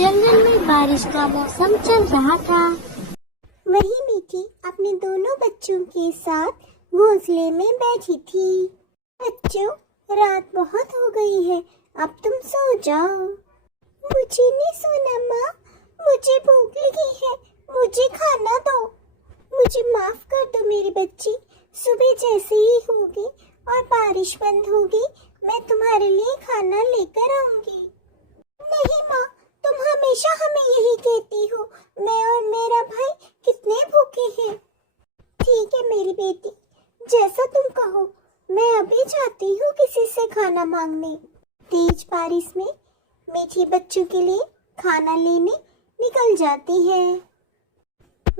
जंगल में बारिश का मौसम चल रहा था। वही मीठी अपने दोनों बच्चों के साथ घोंसले में बैठी थी। बच्चों, रात बहुत हो गई है, अब तुम सो जाओ। मुझे नहीं सोना माँ, मुझे भूख लगी है, मुझे खाना दो। मुझे माफ कर दो मेरी बच्ची, सुबह जैसे ही होगी और बारिश बंद होगी मैं तुम्हारे लिए खाना लेकर आऊंगी। नहीं माँ, तुम हमेशा हमें यही कहती हो, मैं और मेरा भाई कितने भूखे हैं। ठीक है मेरी बेटी, जैसा तुम कहो, मैं अभी जाती हूँ किसी से खाना मांगने। तेज बारिश में मीठी बच्चों के लिए खाना लेने निकल जाती है।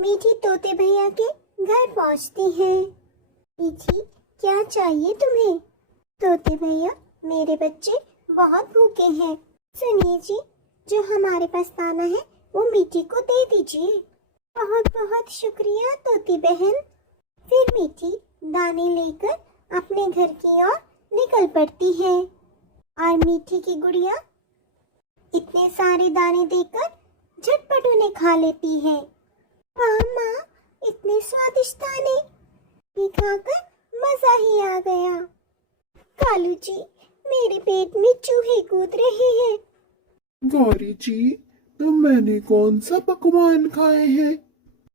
मीठी तोते भैया के घर पहुँचती है। मीठी, क्या चाहिए तुम्हें? तोते भैया, मेरे बच्चे बहुत भूखे हैं, सुनिए जी, जो हमारे पास दाना है वो मीठी को दे दीजिए। बहुत बहुत शुक्रिया तोती बहन। फिर मीठी दाने लेकर अपने घर की ओर निकल पड़ती है और मीठी की गुड़िया इतने सारे दाने देकर झटपट उन्हें खा लेती है। वाह माँ, इतने स्वादिष्ट दाने, ये खाकर मजा ही आ गया। कालू जी, मेरे पेट में चूहे कूद रहे हैं। गौरी जी, तो मैंने कौन सा पकवान खाए हैं?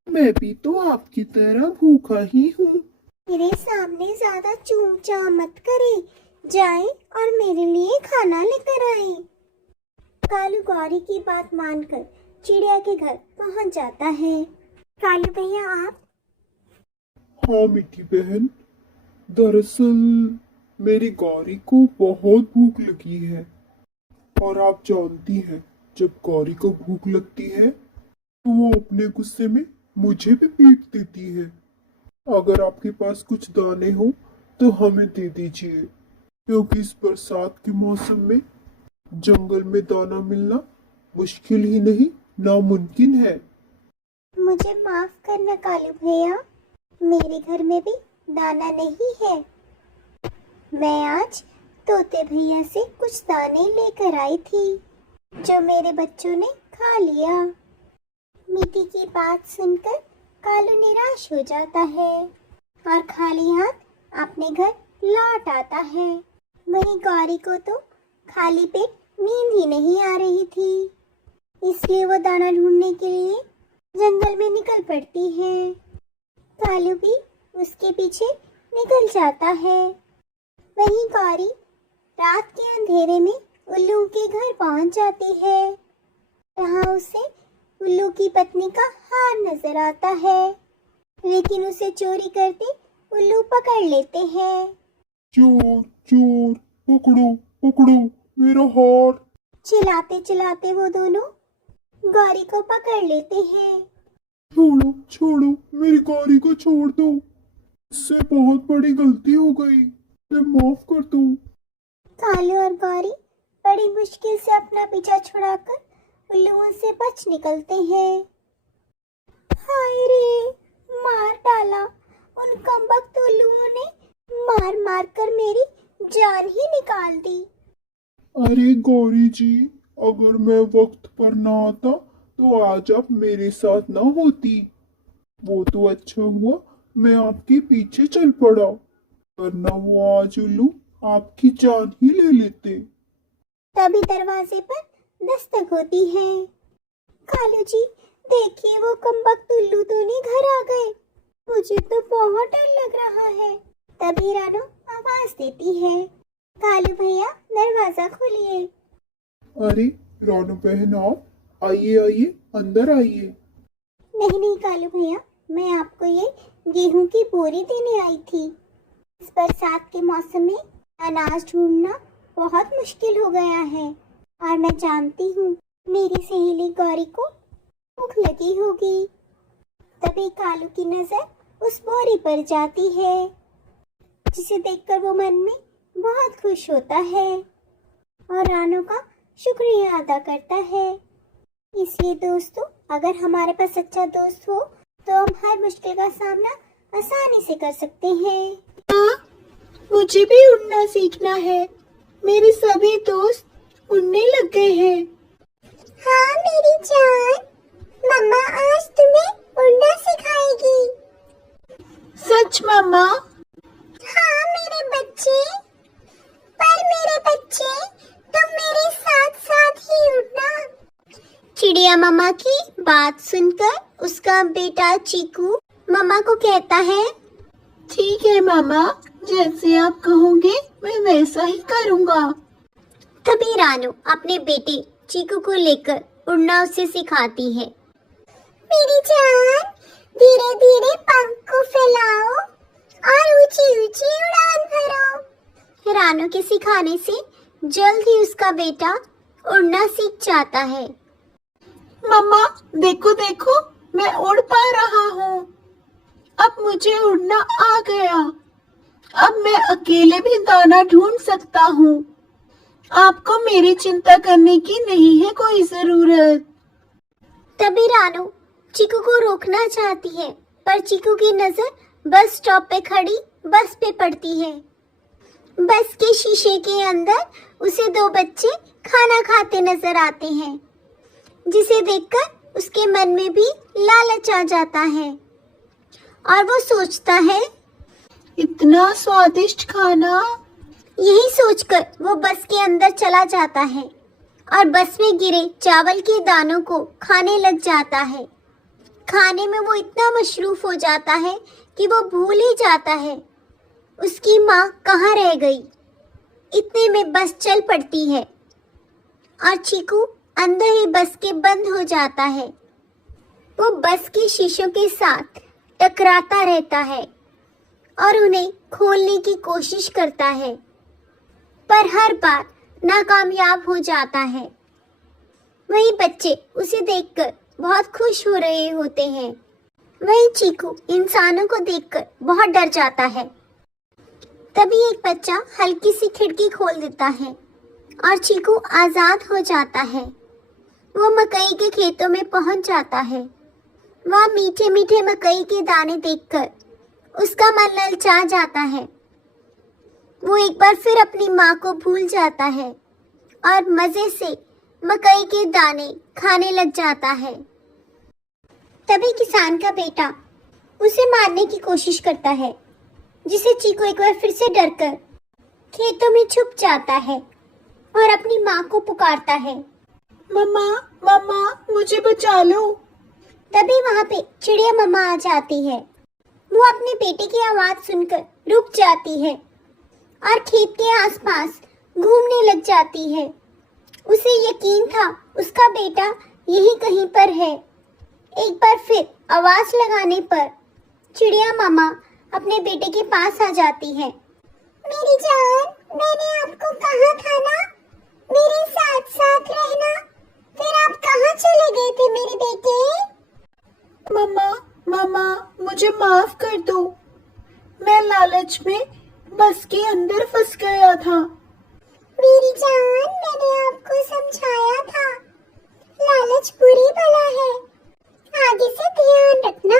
मैं भी तो आपकी तरह भूखा ही हूँ। मेरे सामने ज्यादा चूचा मत करे, जाए और मेरे लिए खाना लेकर आए। कालू गौरी की बात मानकर चिड़िया के घर पहुँच जाता है। कालू भैया आप? हाँ मीठी बहन, दरअसल मेरी गौरी को बहुत भूख लगी है और आप जानती हैं, जब गौरी को भूख लगती है तो वो अपने गुस्से में मुझे भी पीट देती है। अगर आपके पास कुछ दाने हो तो हमें दे दीजिए, क्योंकि इस बरसात के मौसम में जंगल में दाना मिलना मुश्किल ही नहीं नामुमकिन है। मुझे माफ करना कालू भैया, मेरे घर में भी दाना नहीं है। मैं आज तोते भैया से कुछ दाने लेकर आई थी जो मेरे बच्चों ने खा लिया। मीठी की बात सुनकर कालू निराश हो जाता है और खाली हाथ अपने घर लौट आता है। वहीं गौरी को तो खाली पेट नींद ही नहीं आ रही थी, इसलिए वो दाना ढूंढने के लिए जंगल में निकल पड़ती है। कालू भी उसके पीछे निकल जाता है। वहीं गौरी रात के अंधेरे में उल्लू के घर पहुंच जाती है। वहां उसे उल्लू की पत्नी का हार नजर आता है, लेकिन उसे चोरी करते उल्लू पकड़ लेते हैं। चोर चोर, पकड़ो पकड़ो मेरा हार। चिल्लाते चिल्लाते वो दोनों गौरी को पकड़ लेते हैं। छोड़ो छोड़ो, मेरी गौरी को छोड़ दो, इससे बहुत बड़ी गलती हो गई, मुझे माफ कर दो। कालू और गौरी बड़ी मुश्किल से अपना पीछा छुड़ाकर उल्लुओं से बच निकलते हैं। हाय रे, मार डाला, उन कमबख्त उल्लुओं ने मार मार कर मेरी जान ही निकाल दी। अरे गौरी जी, अगर मैं वक्त पर ना आता तो आज आप मेरे साथ ना होती। वो तो अच्छा हुआ मैं आपके पीछे चल पड़ा, वरना वो आज उल्लू आपकी जान ही ले लेते। तभी दरवाजे पर दस्तक होती है। कालू जी, देखिए वो कमबख्त उल्लू दोनों घर आ गए, मुझे तो बहुत डर लग रहा है। तभी रानो आवाज देती है, कालू भैया दरवाजा खोलिए। अरे रानू बहन, आप आइए आइए, अंदर आइए। नहीं नहीं कालू भैया, मैं आपको ये गेहूं की बोरी देने आई थी। इस बरसात के मौसम में अनाज ढूंढना बहुत मुश्किल हो गया है और मैं जानती हूँ मेरी सहेली गौरी को भूख लगी होगी। तभी कालू की नजर उस बोरी पर जाती है, जिसे देखकर वो मन में बहुत खुश होता है और रानू का शुक्रिया अदा करता है। इसलिए दोस्तों, अगर हमारे पास सच्चा दोस्त हो तो हम हर मुश्किल का सामना आसानी से कर सकते हैं। हाँ, मुझे भी उड़ना सीखना है, मेरे सभी दोस्त उड़ने लग गए हैं। हाँ, मेरे मम्मा। हाँ मेरे बच्चे, पर मेरे बच्चे तुम मेरे साथ साथ ही उड़ना। चिड़िया मम्मा की बात सुनकर उसका बेटा चीकू मम्मा को कहता है, ठीक है मामा, जैसे आप कहोगे मैं वैसा ही करूँगा। तभी रानू अपने बेटे चीकू को लेकर उड़ना उसे सिखाती है। मेरी जान, धीरे धीरे पंख को फैलाओ और ऊंची ऊंची उड़ान भरो। रानू के सिखाने से जल्द ही उसका बेटा उड़ना सीख जाता है। मम्मा देखो देखो, मैं उड़ पा रहा हूँ। अब मुझे उड़ना आ गया। अब मैं अकेले भी दाना ढूंढ सकता हूँ। आपको मेरी चिंता करने की नहीं है कोई जरूरत। तभी रानू चीकू को रोकना चाहती है, पर चीकू की नजर बस स्टॉप पे खड़ी बस पे पड़ती है। बस के शीशे के अंदर उसे दो बच्चे खाना खाते नजर आते हैं, जिसे देखकर उसके मन में भी लालच आ जाता है और वो सोचता है, इतना स्वादिष्ट खाना। यही सोचकर वो बस के अंदर चला जाता है और बस में गिरे चावल के दानों को खाने लग जाता है। खाने में वो इतना मशरूफ हो जाता है कि वो भूल ही जाता है उसकी माँ कहाँ रह गई। इतने में बस चल पड़ती है और चीकू अंदर ही बस के बंद हो जाता है। वो बस के शीशों के साथ टकराता रहता है और उन्हें खोलने की कोशिश करता है, पर हर बार नाकामयाब हो जाता है। वही बच्चे उसे देखकर बहुत खुश हो रहे होते हैं। वही चीकू इंसानों को देखकर बहुत डर जाता है। तभी एक बच्चा हल्की सी खिड़की खोल देता है और चीकू आजाद हो जाता है। वो मकई के खेतों में पहुंच जाता है। वहाँ मीठे मीठे मकई के दाने देखकर उसका मन ललचा जाता है। वो एक बार फिर अपनी माँ को भूल जाता है और मजे से मकई के दाने खाने लग जाता है। तभी किसान का बेटा उसे मारने की कोशिश करता है, जिसे चीकू एक बार फिर से डरकर खेतों में छुप जाता है और अपनी माँ को पुकारता है, मम्मा मम्मा मुझे बचा लो। तभी वहाँ पे चिड़िया मम्मा आ जाती है। वो अपने बेटे की आवाज सुनकर रुक जाती है और खेत के आसपास घूमने लग जाती है। उसे यकीन था उसका बेटा यहीं कहीं पर है। एक बार फिर आवाज लगाने पर चिड़िया मामा अपने बेटे के पास आ जाती है। मेरी जान, मैंने आपको कहा था ना मेरे साथ साथ रहना, फिर आप कहाँ चले गए थे मेरे बेटे? मम्मा मम्मा मुझे माफ कर दो। मैं लालच में बस के अंदर फंस गया था। मेरी जान, मैंने आपको समझाया था, लालच बुरी बला है, आगे से ध्यान रखना।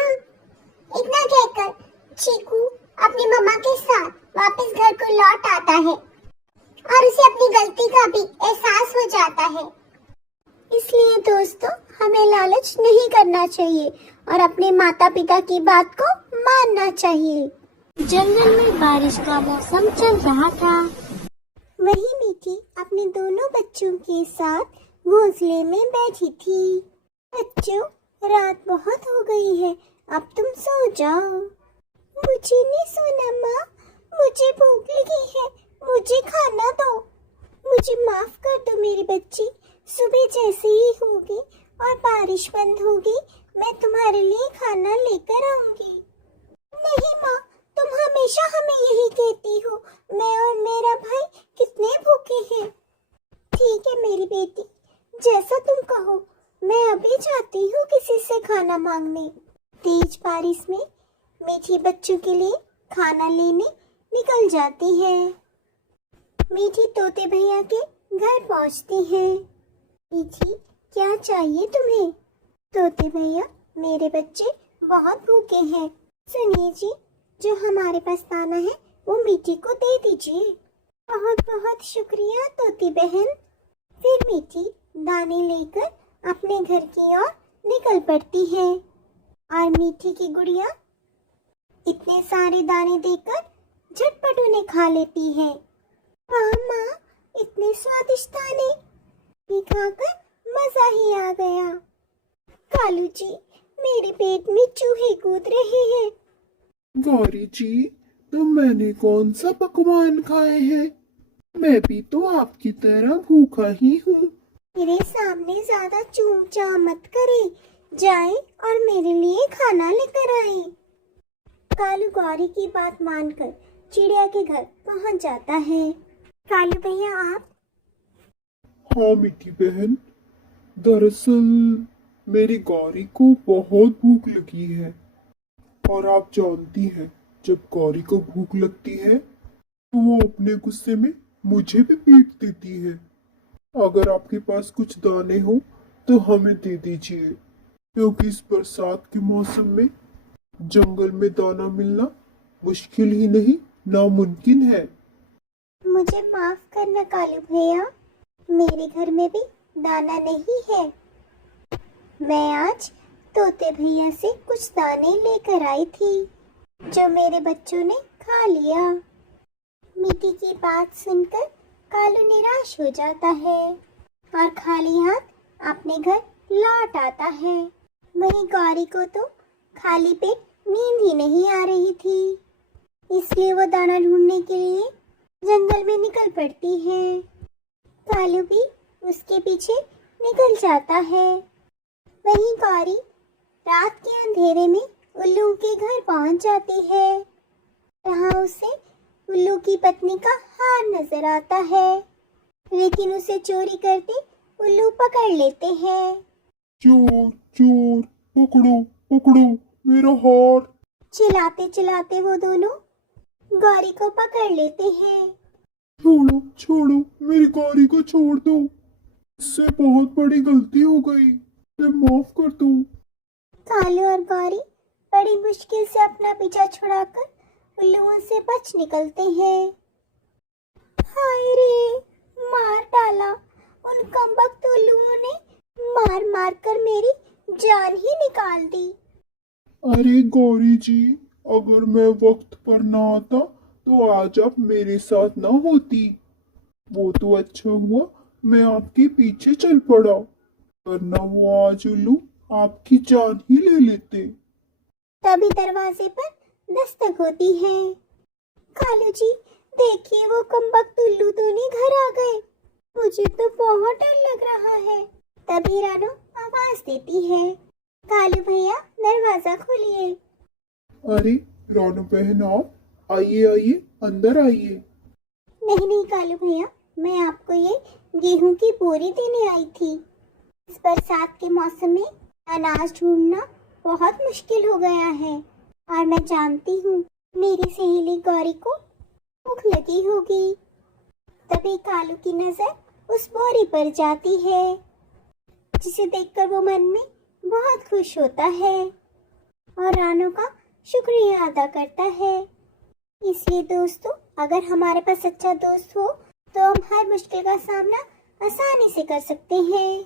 इतना कहकर चीकू अपनी मम्मा के साथ वापस घर को लौट आता है और उसे अपनी गलती का भी एहसास हो जाता है। इसलिए दोस्तों, हमें लालच नहीं करना चाहिए और अपने माता पिता की बात को मानना चाहिए। जंगल में बारिश का मौसम चल रहा था। वही मीठी अपने दोनों बच्चों के साथ घोंसले में बैठी थी। बच्चों, रात बहुत हो गई है, अब तुम सो जाओ। मुझे नहीं सोना माँ, मुझे भूख लगी है, मुझे खाना दो। मुझे माफ कर दो मेरी बच्ची, सुबह जैसे ही होगी और बारिश बंद होगी मैं तुम्हारे लिए खाना लेकर आऊंगी। नहीं माँ, तुम हमेशा हमें यही कहती हो, मैं और मेरा भाई कितने भूखे हैं। ठीक है मेरी बेटी, जैसा तुम कहो, मैं अभी जाती हूँ किसी से खाना मांगने। तेज बारिश में मीठी बच्चों के लिए खाना लेने निकल जाती है। मीठी तोते भैया के घर पहुँचती है। मीठी, क्या चाहिए तुम्हें? तोते भैया, मेरे बच्चे बहुत भूखे हैं। सुनिए जी, जो हमारे पास दाना है वो मीठी को दे दीजिए। बहुत बहुत शुक्रिया तोती बहन। फिर मीठी दाने लेकर अपने घर की ओर निकल पड़ती है और मीठी की गुड़िया इतने सारे दाने देकर झटपट उन्हें खा लेती है। वाह माँ, इतने स्वादिष्ट दाने, ये खाकर मजा ही आ गया। कालू जी, मेरे पेट में चूहे कूद रहे हैं। गौरी जी, तो मैंने कौन सा पकवान खाए हैं? मैं भी तो आपकी तरह भूखा ही हूँ। मेरे सामने ज्यादा चूं चा मत करे, जाए और मेरे लिए खाना लेकर आए। कालू गौरी की बात मानकर चिड़िया के घर पहुंच जाता है। कालू भैया आप? हाँ मीठी बहन, दरअसल मेरी गौरी को बहुत भूख लगी है, और आप जानती हैं जब गौरी को भूख लगती है तो वो अपने गुस्से में मुझे भी पीट देती है। अगर आपके पास कुछ दाने हो तो हमें दे दीजिए, क्योंकि इस बरसात के मौसम में जंगल में दाना मिलना मुश्किल ही नहीं नामुमकिन है। मुझे माफ करना कालू भैया, मेरे घर में भी दाना नहीं है। मैं आज तोते भैया से कुछ दाने लेकर आई थी, जो मेरे बच्चों ने खा लिया। मीठी की बात सुनकर कालू निराश हो जाता है और खाली हाथ अपने घर लौट आता है। वहीं गौरी को तो खाली पेट नींद ही नहीं आ रही थी, इसलिए वो दाना ढूंढने के लिए जंगल में निकल पड़ती है। कालू भी उसके पीछे निकल जाता है। वहीं गौरी रात के अंधेरे में उल्लू के घर पहुंच जाती है। वहां उसे उल्लू की पत्नी का हार नजर आता है, लेकिन उसे चोरी करते उल्लू पकड़ लेते हैं। चोर चोर, पकड़ो पकड़ो मेरा हार। चिल्लाते चिल्लाते वो दोनों गौरी को पकड़ लेते हैं। छोड़ो छोड़ो, मेरी गौरी को छोड़ दो, इससे बहुत बड़ी गलती हो गई, मुझे माफ कर दो। कालू और गौरी बड़ी मुश्किल से अपना पीछा छुड़ाकर उल्लुओं से बच निकलते हैं। हाय रे, मार डाला, उन कमबख्त उल्लुओं ने मार मार कर मेरी जान ही निकाल दी। अरे गौरी जी, अगर मैं वक्त पर ना आता तो आज आप मेरे साथ ना होती। वो तो अच्छा हुआ मैं आपके पीछे चल पड़ा, वरना वो आज उल्लू आपकी जान ही ले लेते। तभी दरवाजे पर दस्तक होती है। कालू जी, देखिए वो कमबख्त उल्लू दोनों घर आ गए, मुझे तो बहुत डर लग रहा है। तभी रानू आवाज देती है, कालू भैया दरवाजा खोलिए। अरे रानू बहन, आप आइए आइए, अंदर आइए। नहीं नहीं कालू भैया, मैं आपको ये गेहूं की बोरी देने आई थी। इस बरसात के मौसम में अनाज ढूंढना बहुत मुश्किल हो गया है, और मैं जानती हूँ मेरी सहेली गौरी को भूख लगी होगी। तभी कालू की नजर उस बोरी पर जाती है, जिसे देखकर वो मन में बहुत खुश होता है और रानू का शुक्रिया अदा करता है। इसलिए दोस्तों, अगर हमारे पास सच्चा दोस्त हो तो हम हर मुश्किल का सामना आसानी से कर सकते हैं।